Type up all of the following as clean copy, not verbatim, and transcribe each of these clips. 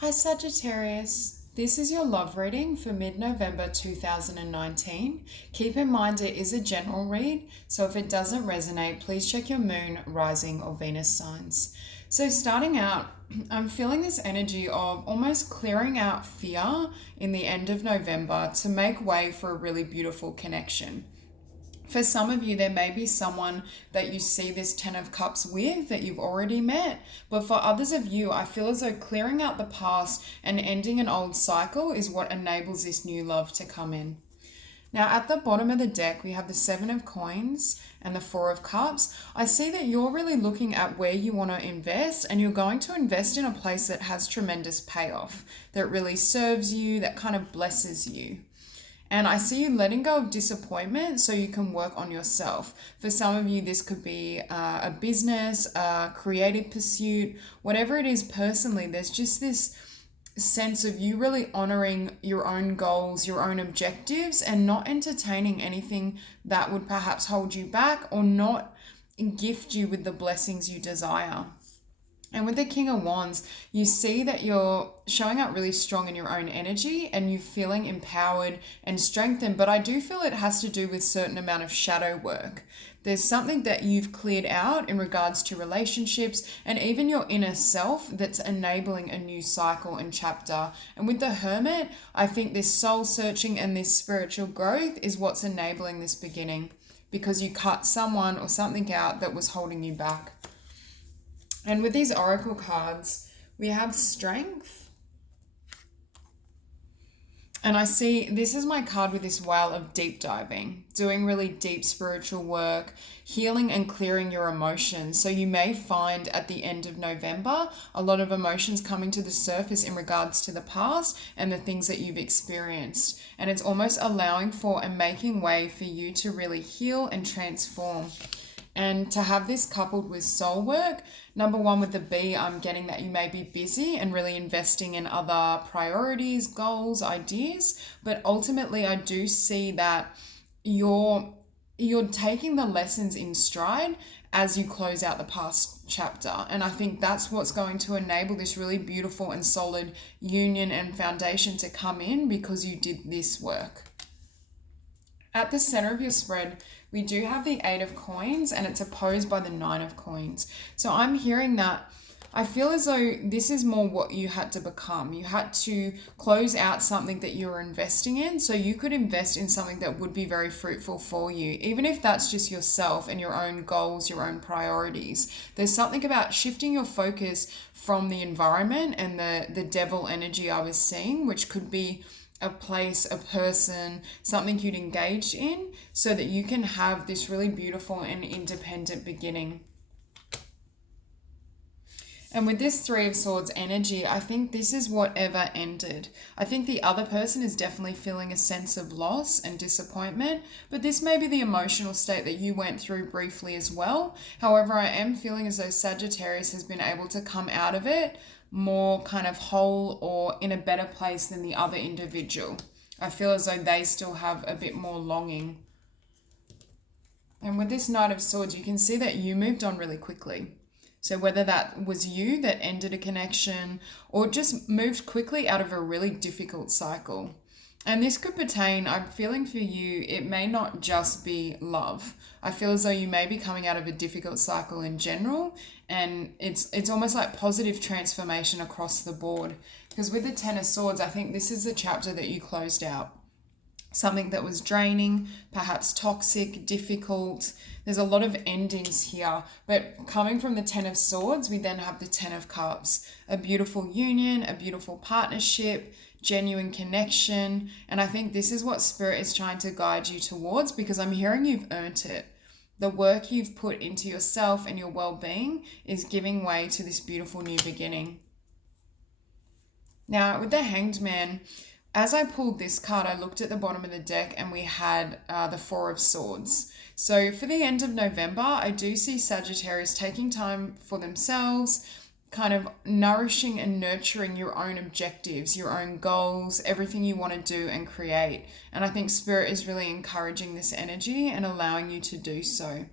Hi Sagittarius, this is your love reading for mid-November 2019. Keep in mind it is a general read, so if it doesn't resonate, please check your moon, rising or Venus signs. So starting out, I'm feeling this energy of almost clearing out fear in the end of November to make way for a really beautiful connection. For some of you, there may be someone that you see this Ten of Cups with that you've already met. But for others of you, I feel as though clearing out the past and ending an old cycle is what enables this new love to come in. Now, at the bottom of the deck, we have the Seven of Coins and the Four of Cups. I see that you're really looking at where you want to invest, and you're going to invest in a place that has tremendous payoff, that really serves you, that kind of blesses you. And I see you letting go of disappointment so you can work on yourself. For some of you, this could be a business, a creative pursuit, whatever it is personally. There's just this sense of you really honoring your own goals, your own objectives, and not entertaining anything that would perhaps hold you back or not gift you with the blessings you desire. And with the King of Wands, you see that you're showing up really strong in your own energy and you're feeling empowered and strengthened. But I do feel it has to do with certain amount of shadow work. There's something that you've cleared out in regards to relationships and even your inner self that's enabling a new cycle and chapter. And with the Hermit, I think this soul searching and this spiritual growth is what's enabling this beginning, because you cut someone or something out that was holding you back. And with these oracle cards, we have strength. And I see this is my card with this whale of deep diving, doing really deep spiritual work, healing and clearing your emotions. So you may find at the end of November, a lot of emotions coming to the surface in regards to the past and the things that you've experienced. And it's almost allowing for and making way for you to really heal and transform. And to have this coupled with soul work, number one with the B, I'm getting that you may be busy and really investing in other priorities, goals, ideas. But ultimately, I do see that you're taking the lessons in stride as you close out the past chapter. And I think that's what's going to enable this really beautiful and solid union and foundation to come in, because you did this work. At the center of your spread, we do have the Eight of Coins, and it's opposed by the Nine of Coins. So I'm hearing that I feel as though this is more what you had to become. You had to close out something that you were investing in, so you could invest in something that would be very fruitful for you, even if that's just yourself and your own goals, your own priorities. There's something about shifting your focus from the environment and the devil energy I was seeing, which could be a place, a person, something you'd engaged in, so that you can have this really beautiful and independent beginning. And with this Three of Swords energy, I think this is whatever ended. I think the other person is definitely feeling a sense of loss and disappointment, but this may be the emotional state that you went through briefly as well. However, I am feeling as though Sagittarius has been able to come out of it more kind of whole or in a better place than the other individual. I feel as though they still have a bit more longing. And with this Knight of Swords, you can see that you moved on really quickly. So whether that was you that ended a connection or just moved quickly out of a really difficult cycle. And this could pertain, I'm feeling for you, it may not just be love. I feel as though you may be coming out of a difficult cycle in general, and it's almost like positive transformation across the board. Because with the Ten of Swords, I think this is the chapter that you closed out. Something that was draining, perhaps toxic, difficult. There's a lot of endings here. But coming from the Ten of Swords, we then have the Ten of Cups. A beautiful union, a beautiful partnership, genuine connection. And I think this is what Spirit is trying to guide you towards, because I'm hearing you've earned it. The work you've put into yourself and your well-being is giving way to this beautiful new beginning. Now, with the Hanged Man, as I pulled this card, I looked at the bottom of the deck and we had the Four of Swords. So for the end of November, I do see Sagittarius taking time for themselves, kind of nourishing and nurturing your own objectives, your own goals, everything you want to do and create. And I think Spirit is really encouraging this energy and allowing you to do so.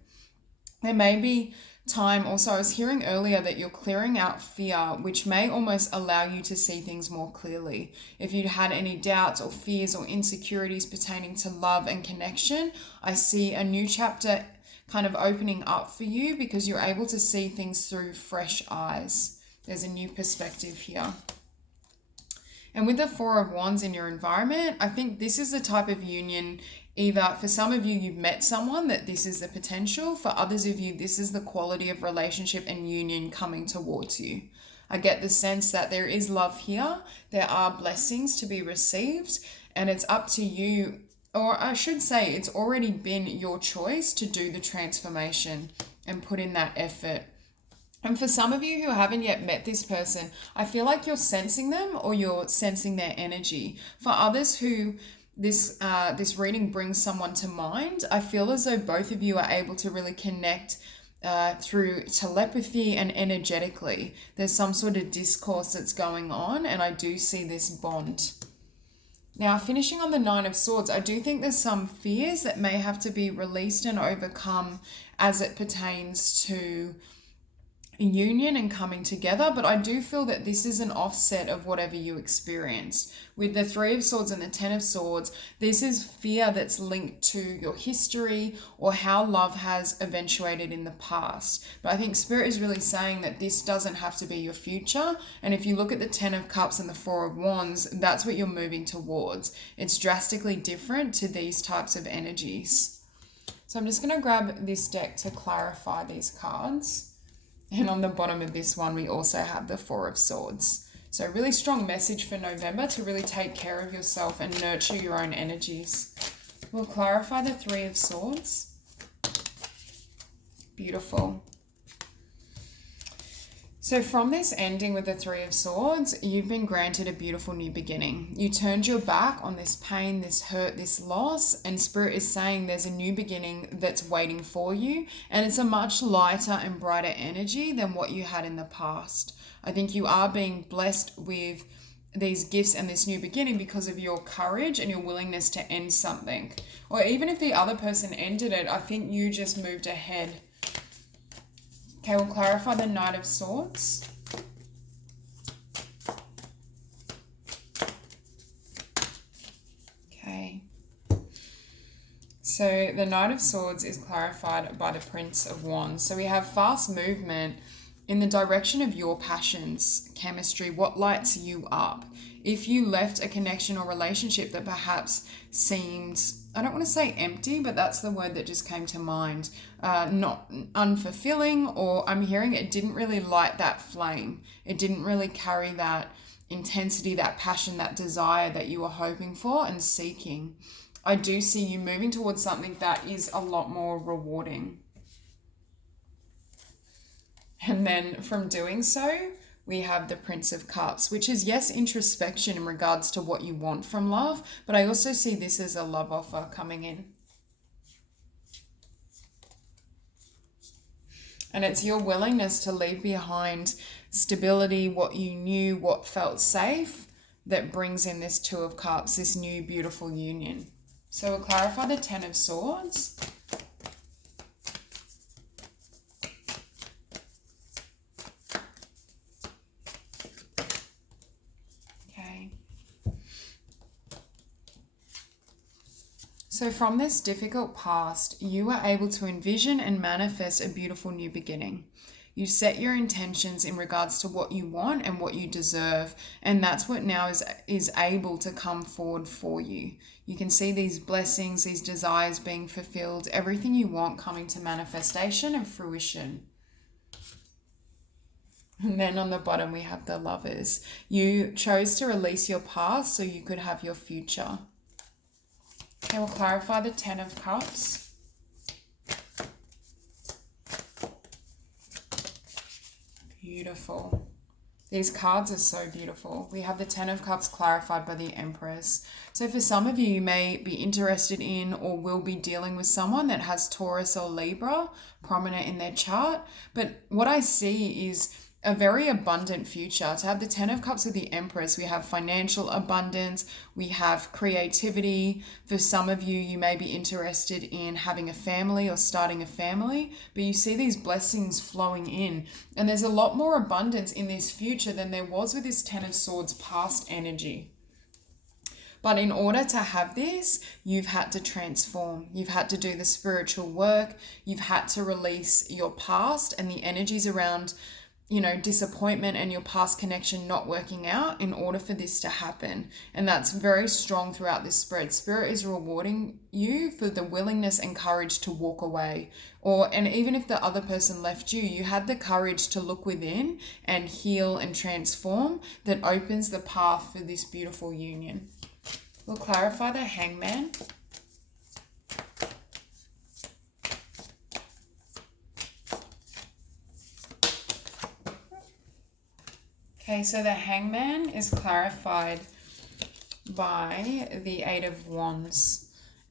There may be time. Also, I was hearing earlier that you're clearing out fear, which may almost allow you to see things more clearly. If you had any doubts or fears or insecurities pertaining to love and connection, I see a new chapter kind of opening up for you because you're able to see things through fresh eyes. There's a new perspective here. And with the Four of Wands in your environment, I think this is the type of union, either for some of you, you've met someone that this is the potential. For others of you, this is the quality of relationship and union coming towards you. I get the sense that there is love here. There are blessings to be received, and it's up to you, or I should say it's already been your choice to do the transformation and put in that effort. And for some of you who haven't yet met this person, I feel like you're sensing them or you're sensing their energy. For others who this reading brings someone to mind, I feel as though both of you are able to really connect through telepathy and energetically. There's some sort of discourse that's going on, and I do see this bond. Now, finishing on the Nine of Swords, I do think there's some fears that may have to be released and overcome as it pertains to union and coming together, but I do feel that this is an offset of whatever you experienced. With the Three of Swords and the Ten of Swords, this is fear that's linked to your history or how love has eventuated in the past. But I think Spirit is really saying that this doesn't have to be your future, and if you look at the Ten of Cups and the Four of Wands, that's what you're moving towards. It's drastically different to these types of energies. So I'm just going to grab this deck to clarify these cards. And on the bottom of this one, we also have the Four of Swords. So really strong message for November to really take care of yourself and nurture your own energies. We'll clarify the Three of Swords. Beautiful. So from this ending with the Three of Swords, you've been granted a beautiful new beginning. You turned your back on this pain, this hurt, this loss, and Spirit is saying there's a new beginning that's waiting for you, and it's a much lighter and brighter energy than what you had in the past. I think you are being blessed with these gifts and this new beginning because of your courage and your willingness to end something. Or even if the other person ended it, I think you just moved ahead. Okay, we'll clarify the Knight of Swords. Okay. So the Knight of Swords is clarified by the Prince of Wands. So we have fast movement in the direction of your passions, chemistry, what lights you up. If you left a connection or relationship that perhaps seemed, I don't want to say empty, but that's the word that just came to mind, not unfulfilling, or I'm hearing it didn't really light that flame. It didn't really carry that intensity, that passion, that desire that you were hoping for and seeking. I do see you moving towards something that is a lot more rewarding. And then from doing so, we have the Prince of Cups, which is, yes, introspection in regards to what you want from love, but I also see this as a love offer coming in. And it's your willingness to leave behind stability, what you knew, what felt safe, that brings in this Two of Cups, this new beautiful union. So we'll clarify the Ten of Swords. So from this difficult past, you were able to envision and manifest a beautiful new beginning. You set your intentions in regards to what you want and what you deserve, and that's what now is able to come forward for you. You can see these blessings, these desires being fulfilled, everything you want coming to manifestation and fruition. And then on the bottom we have the Lovers. You chose to release your past so you could have your future. Okay, we'll clarify the Ten of Cups. Beautiful. These cards are so beautiful. We have the Ten of Cups clarified by the Empress. So for some of you, you may be interested in or will be dealing with someone that has Taurus or Libra prominent in their chart. But what I see is a very abundant future. To have the Ten of Cups with the Empress, we have financial abundance, we have creativity. For some of you, you may be interested in having a family or starting a family, but you see these blessings flowing in. And there's a lot more abundance in this future than there was with this Ten of Swords past energy. But in order to have this, you've had to transform. You've had to do the spiritual work. You've had to release your past and the energies around, disappointment and your past connection not working out in order for this to happen. And that's very strong throughout this spread. Spirit is rewarding you for the willingness and courage to walk away. And even if the other person left you, you had the courage to look within and heal and transform. That opens the path for this beautiful union. We'll clarify the Hangman. Okay, so the Hangman is clarified by the Eight of Wands.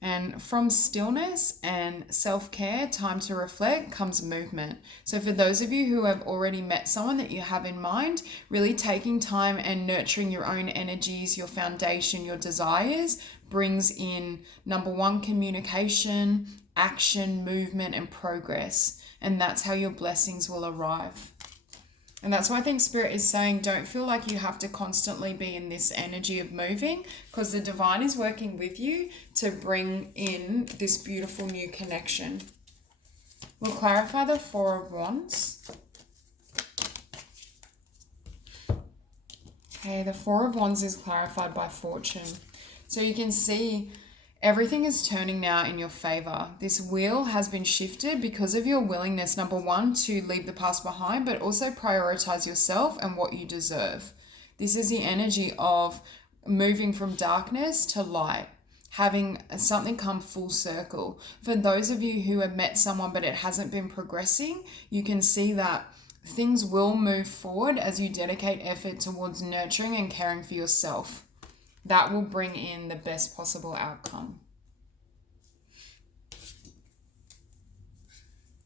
And from stillness and self-care, time to reflect, comes movement. So for those of you who have already met someone that you have in mind, really taking time and nurturing your own energies, your foundation, your desires, brings in, number one, communication, action, movement, and progress. And that's how your blessings will arrive. And that's why I think Spirit is saying, don't feel like you have to constantly be in this energy of moving, because the divine is working with you to bring in this beautiful new connection. We'll clarify the Four of Wands. Okay, the Four of Wands is clarified by fortune. So you can see everything is turning now in your favor. This wheel has been shifted because of your willingness, number one, to leave the past behind, but also prioritize yourself and what you deserve. This is the energy of moving from darkness to light, having something come full circle. For those of you who have met someone but it hasn't been progressing, you can see that things will move forward as you dedicate effort towards nurturing and caring for yourself. That will bring in the best possible outcome.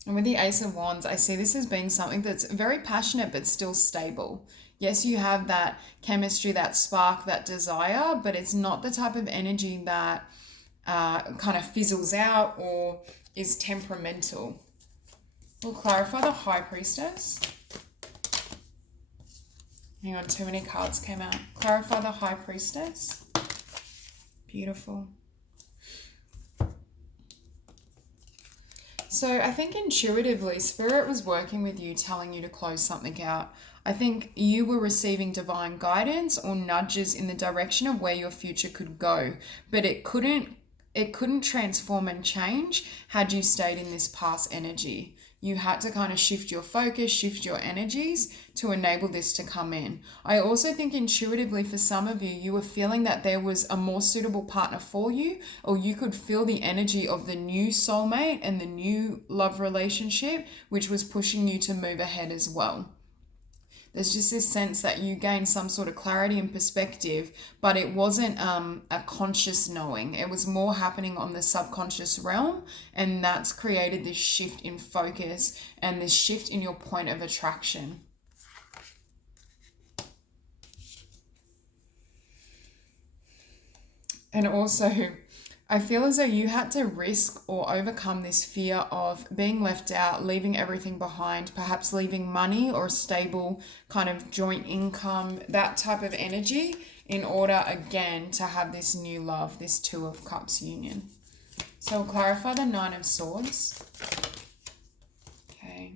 And with the Ace of Wands, I see this as being something that's very passionate but still stable. Yes, you have that chemistry, that spark, that desire, but it's not the type of energy that kind of fizzles out or is temperamental. We'll clarify the High Priestess. Hang on, too many cards came out. Clarify the High Priestess. Beautiful. So I think intuitively, Spirit was working with you, telling you to close something out. I think you were receiving divine guidance or nudges in the direction of where your future could go, but it couldn't transform and change had you stayed in this past energy. You had to kind of shift your focus, shift your energies to enable this to come in. I also think intuitively for some of you, you were feeling that there was a more suitable partner for you, or you could feel the energy of the new soulmate and the new love relationship, which was pushing you to move ahead as well. There's just this sense that you gained some sort of clarity and perspective, but it wasn't a conscious knowing. It was more happening on the subconscious realm, and that's created this shift in focus and this shift in your point of attraction. And also, I feel as though you had to risk or overcome this fear of being left out, leaving everything behind, perhaps leaving money or a stable kind of joint income, that type of energy, in order again to have this new love, this Two of Cups union. So we'll clarify the Nine of Swords. Okay.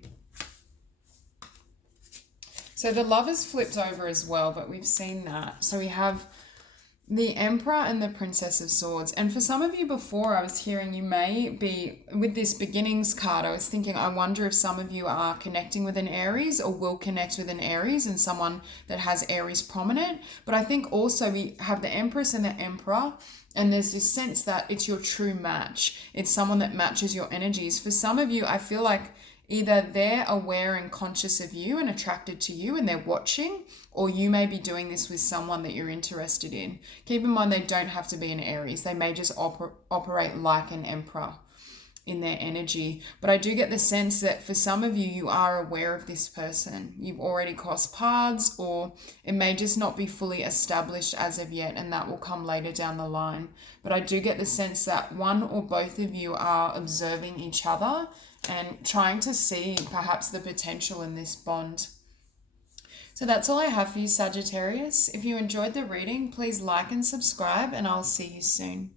So the Lovers flipped over as well, but we've seen that. So we have the Emperor and the Princess of Swords. And for some of you before, I was hearing you may be, with this beginnings card, I was thinking, I wonder if some of you are connecting with an Aries or will connect with an Aries and someone that has Aries prominent. But I think also we have the Empress and the Emperor, and there's this sense that it's your true match. It's someone that matches your energies. For some of you, I feel like either they're aware and conscious of you and attracted to you and they're watching, or you may be doing this with someone that you're interested in. Keep in mind, they don't have to be an Aries. They may just operate like an Emperor in their energy. But I do get the sense that for some of you, you are aware of this person. You've already crossed paths, or it may just not be fully established as of yet, and that will come later down the line. But I do get the sense that one or both of you are observing each other and trying to see perhaps the potential in this bond. So that's all I have for you, Sagittarius. If you enjoyed the reading, please like and subscribe, and I'll see you soon.